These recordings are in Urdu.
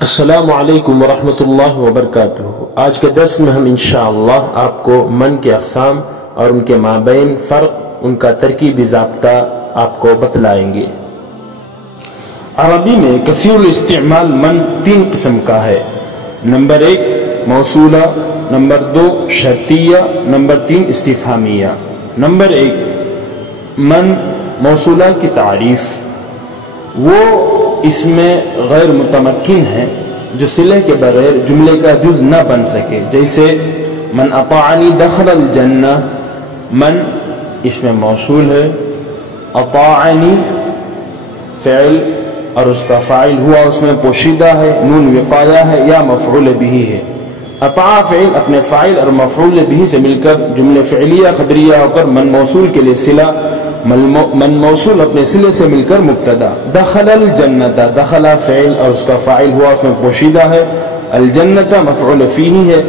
السلام علیکم ورحمۃ اللہ وبرکاتہ۔ آج کے درس میں ہم انشاءاللہ آپ کو من کے اقسام اور ان کے مابین فرق، ان کا ترکیبی ضابطہ آپ کو بتلائیں گے۔ عربی میں کثیر الاستعمال من تین قسم کا ہے۔ نمبر 1 موصولہ، نمبر 2 شرطیہ، نمبر 3 استفہامیہ۔ نمبر 1 من موصولہ کی تعریف، وہ اس میں غیر متمکن ہے جو صلے کے بغیر جملے کا جز نہ بن سکے، جیسے من اطاعنی دخل الجنہ۔ من اس میں موصول ہے، اطاعنی فعل اور اس کا فاعل ہوا اس میں پوشیدہ ہے، نون وقایہ ہے یا مفعول بہ ہے۔ اطاع فعل اپنے فاعل اور مفعول بہ سے مل کر جملے فعلیہ خبریہ ہو کر من موصول کے لیے صلہ، من موصول اپنے صلے سے مل کر مبتدا۔ دخل الجنت، دخل فعل اور اس کا فاعل ہوا اس میں پوشیدہ ہے، الجنت مفعول فیہ ہے۔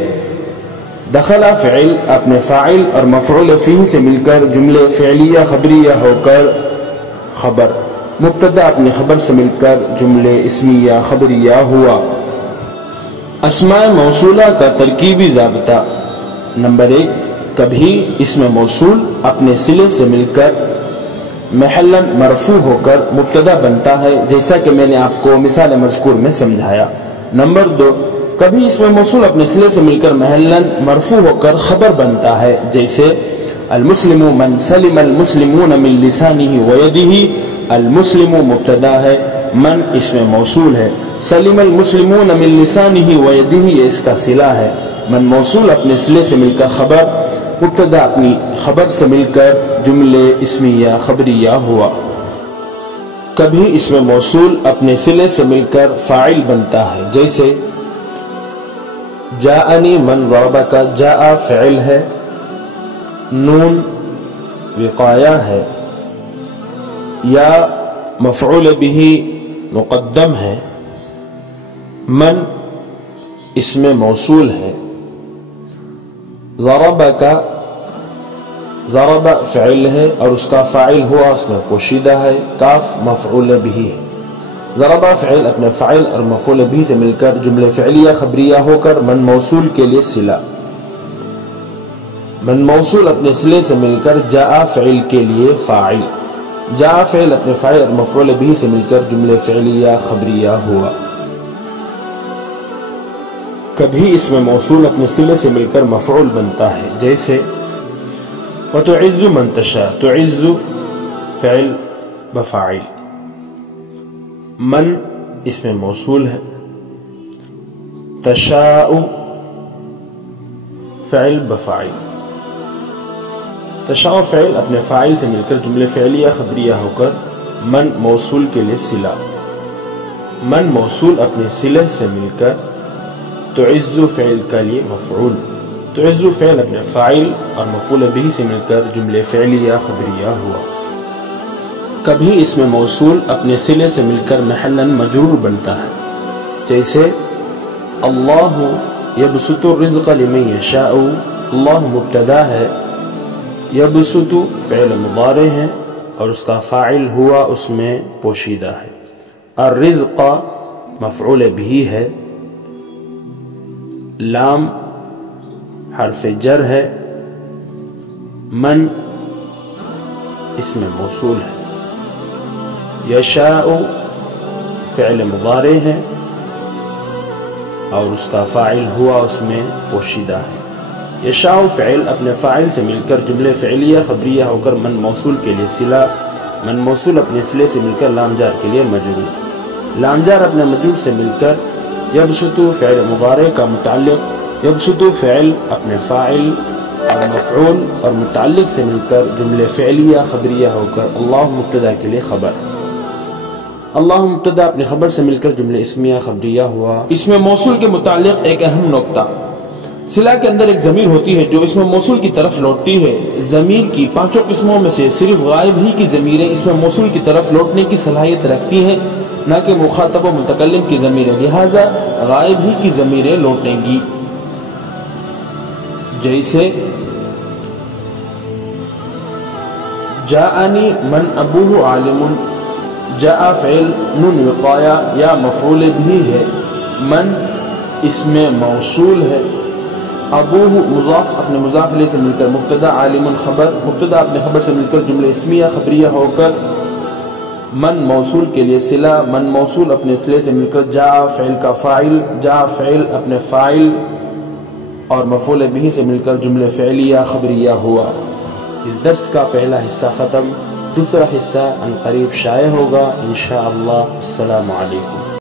دخل فعل اپنے فاعل اور مفعول فیہ سے مل کر جملے فعلیہ خبریہ ہو کر خبر، مبتدا اپنے خبر سے مل کر جملے اسمیہ خبریہ ہوا۔ اسماء موصولہ کا ترکیبی ضابطہ۔ نمبر 1 کبھی اسم موصول اپنے صلے سے مل کر محلا مرفوع ہو کر مبتدا بنتا ہے، جیسا کہ میں نے آپ کو مثال مذکور میں سمجھایا۔ نمبر 2 کبھی اسم موصول اپنے صلے سے مل کر محلا مرفوع ہو کر خبر بنتا ہے، جیسے المسلم من سلم المسلمون من لسانه ويده۔ المسلم مبتدا ہے، من اسم موصول ہے، سلم المسلمون من لسانه ويده یہ اس کا صلہ ہے۔ من موصول اپنے صلے سے مل کر خبر، مبتدا اپنی خبر سے مل کر جملے اسمیہ خبریہ ہوا۔ کبھی اسم موصول اپنے صلے سے مل کر فاعل بنتا ہے، جیسے جاءنی من ضربک، جاء فعل ہے، نون وقایہ ہے یا مفعول بہ مقدم ہے، من اسم موصول ہے، ضربک ضرب فعل ہے اور اس کا فاعل ہوا اس میں پوشیدہ ہے، کاف مفعول بہ ہے۔ ضرب فعل اپنے فاعل اور مفعول بہ سے مل کر جملے فعلیہ خبریہ ہو کر من موصول کے لیے صلہ۔ من موصول اپنے صلے سے مل کر جاء فعل کے لیے فاعل، جاء فعل اپنے فاعل اور مفعول بہ سے مل کر جملے فعلیہ خبریہ ہوا۔ کبھی اسم موصول اپنے صلے سے مل کر مفعول بنتا ہے، جیسے وتعز من تشاء، تعز فعل بفاعل، من اسم موصول ہے، تشاء فعل بفاعل۔ تشاء فعل اپنے فاعل سے مل کر جملے فعلیہ خبریہ ہو کر من موصول کے لیے صلہ۔ من موصول اپنے صلے سے مل کر تعز فعل کا لیے مفعول، تعز فعل اپنے فاعل اور مفعول بہ سے مل کر جملے فعلیہ خبریہ ہوا۔ کبھی اسم موصول اپنے صلے سے مل کر محلا مجرور بنتا ہے، جیسے اللہ یبسط الرزق لمن یشاء۔ اللہ مبتدا ہے، یبسط فعل مضارع ہے اور اس کا فاعل ہوا اس میں پوشیدہ ہے، الرزق مفعول بہ ہے، لام حرف جر ہے، من اسم موصول ہے، یشاء فعل مضارع ہے اور اس کا فاعل ہوا اس میں پوشیدہ ہے۔ یشاء فعل اپنے فاعل سے مل کر جملے فعلیہ خبریہ ہو کر من موصول کے لیے صلہ، من موصول اپنے صلے سے مل کر لام جار کے لیے مجرور، لام جار اپنے مجرور سے مل کر یبسط فعل مضارع کا متعلق، یبسط فعل اپنے فاعل اور مفعول اور متعلق سے مل کر جملے فعلیہ خبریہ ہو کر اللہ مبتدا کے لیے خبر، اللہ مبتدا اپنی خبر سے مل کر جملے اسمیہ خبریہ ہوا۔ اسم موصول کے متعلق ایک اہم نکتہ، صلہ کے اندر ایک ضمیر ہوتی ہے جو اسم موصول کی طرف لوٹتی ہے۔ ضمیر کی 5 قسموں میں سے صرف غائب ہی کی ضمیریں اسم موصول کی طرف لوٹنے کی صلاحیت رکھتی ہیں، نہ کہ مخاطب و متکلم کی ضمیریں، لہذا غائب ہی کی ضمیریں لوٹیں گی، جیسے جاءنی من ابوہ عالم، جاء فعل نون وقایہ یا مفعول بھی ہے، من اسم موصول ہے، ابوہ مضاف اپنے مضاف الیہ سے مل کر مبتدا، عالم خبر، مبتدا اپنے خبر سے مل کر جملہ اسمیہ خبریہ ہو کر من موصول کے لیے صلہ، من موصول اپنے صلے سے مل کر جاء فعل کا فاعل، جاء فعل اپنے فاعل اور مفعول بہ سے مل کر جملہ فعلیہ خبریہ ہوا۔ اس درس کا پہلا حصہ ختم، دوسرا حصہ عنقریب شائع ہوگا انشاءاللہ۔ السلام علیکم۔